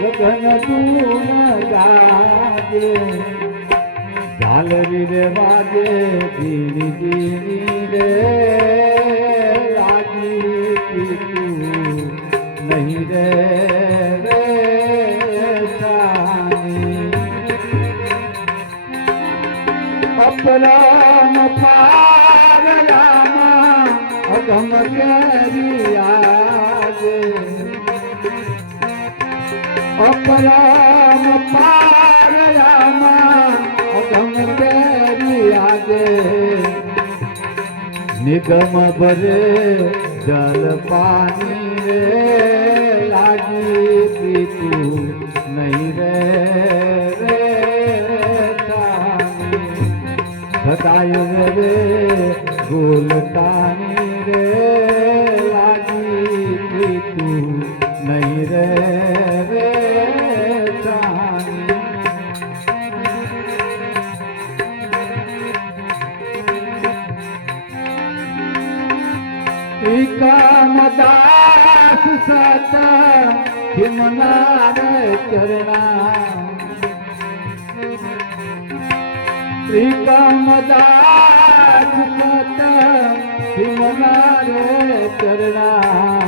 ગગન તું ગાજે ઝાલરી રે વાગે ધીરી ધીરી રે લાગી તું નહીં રે અપરામ પારલામાં અગમ કેરી આજે અપરામ પારલામાં અગમ કેરી આજે નિગમ ભરે જલ પાણી રે લાગી પીતું નહીં રે સદાય રે ગોલતાની રે લાગી તું નહીં રે કામદાસ સત હિમના રે ચરણા કામદાસ સત હિમના રે ચરણા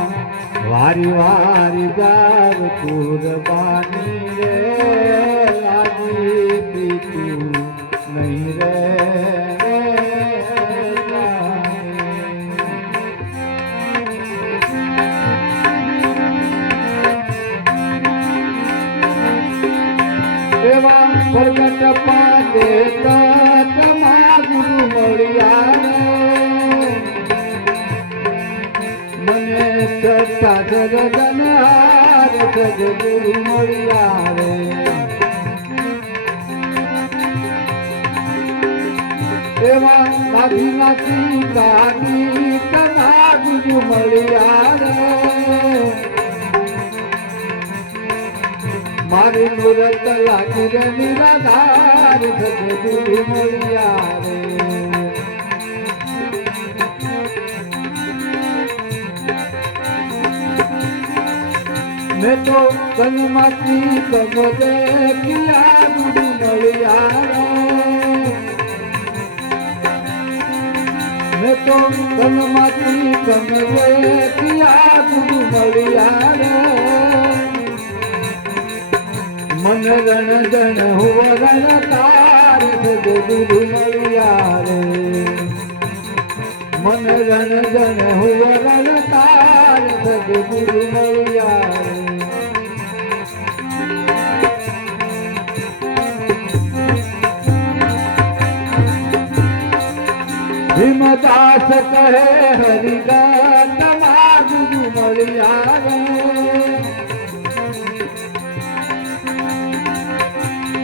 વારી વારી જાવ કુરબાની રે લાગી પીતું નહીં રે એવા પ્રગટ પાડે તમા ગુરુ મળ્યા મને સત્તા જગદનાર સદગુરુ મળ્યા રે એવા નાથી નાથી કાઢી તમા ગુરુ મળ્યા રે મારી મૂરત લાગી રે નિરાધાર સદગુરુ મળ્યા રે મેં તો કલમાંથી કમદે કિયા ગુરુ મળ્યા રે મેં તો કલમાંથી કમદે કિયા ગુરુ મળ્યા રે મન રણ જન હુવ રણ તાર સદગુરુ મળ્યા રે મન રણ જન હુવ રણ તાર સદગુરુ મળ્યા રે હિમદાસ કહે હરિગા તમા ગુરુ મળ્યા રે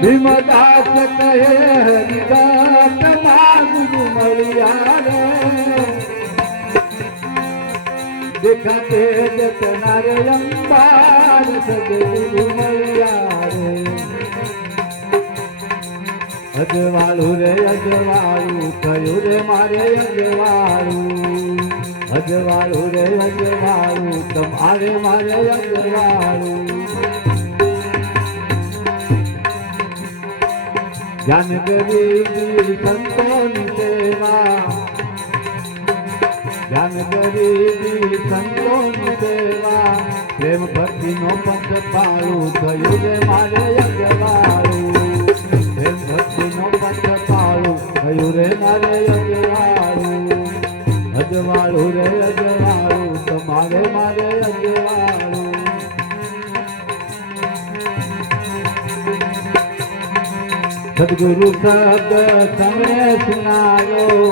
ભીમદાસ કહે હરિદાસ ગુરુ મળ્યા રે દેખાતે જતના રે અંબાર સદગુરુ મળ્યા રે અજવાળું રે અજવાળું થયું રે મારે અજવાળું અજવાળું રે અજવાળું તમારે મારે અજવાળું જ્ઞાન ગરીબી સંતોની સેવા જ્ઞાન ગરીબી સંતોની સેવા પ્રેમ ભક્તિનો પંથ પાળું થયું રે મારે અજવાળું પ્રેમ ભક્તિનો પંથ પાળું થયું રે મારે અજવાળું અજવાળું રે અજવાળું તમારે મારે અજવાળું સદગુરુ શબ્દ તમને સુનાયો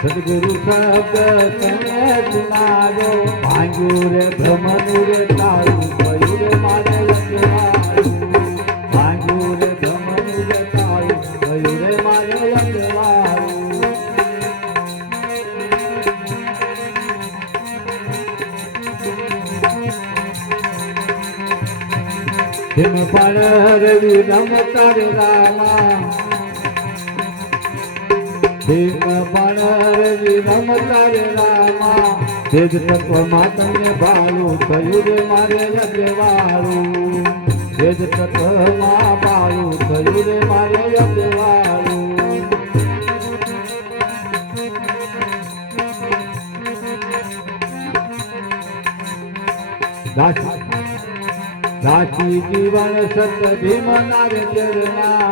સદગુરુ શબ્દ તમને સુનાયો ભાંગ્યું રે ભ્રમનું રે તાળું થયું રે મારે અજવાળું ભાંગ્યું રે ભ્રમનું રે તાળું થયું રે મારે અજવાળું હિમ પણ રવિ રમતા રે રામા હિમ પણ રવિ રમતા રે રામા તેજ તત્વમાં તમને ભાળું થયું રે મારે યજ્ઞવાળું તેજ તત્વમાં ભાળું થયું રે મારે યજ્ઞવાળું સાચી જીવન સત્ય ભીમના રે ચરણા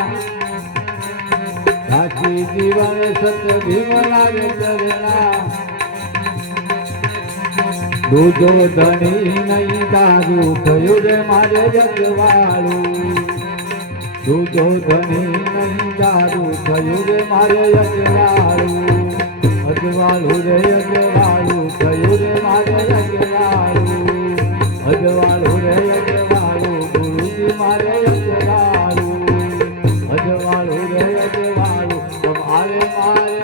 સાચી જીવન સત્ય ભીમના રે ચરણા દૂજો ધણી નહીં દારૂ થયું રે મારે યજ્ઞવાળું દૂજો ધણી નહીં દારૂ થયું રે મારે યજ્ઞવાળું અજવાળું રે યજ્ઞવાળું થયું રે મારે યજ્ઞવાળું અજવાળું રે યજ્ઞવાળું ગુરુજી મારે યજ્ઞવાળું અજવાળું રે યજ્ઞવાળું તમારે મારે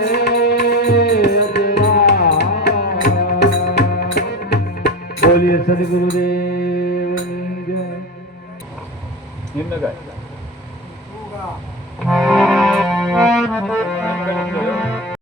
બોલીએ સદગુરુદેવની જય. નિમ્ન ગાય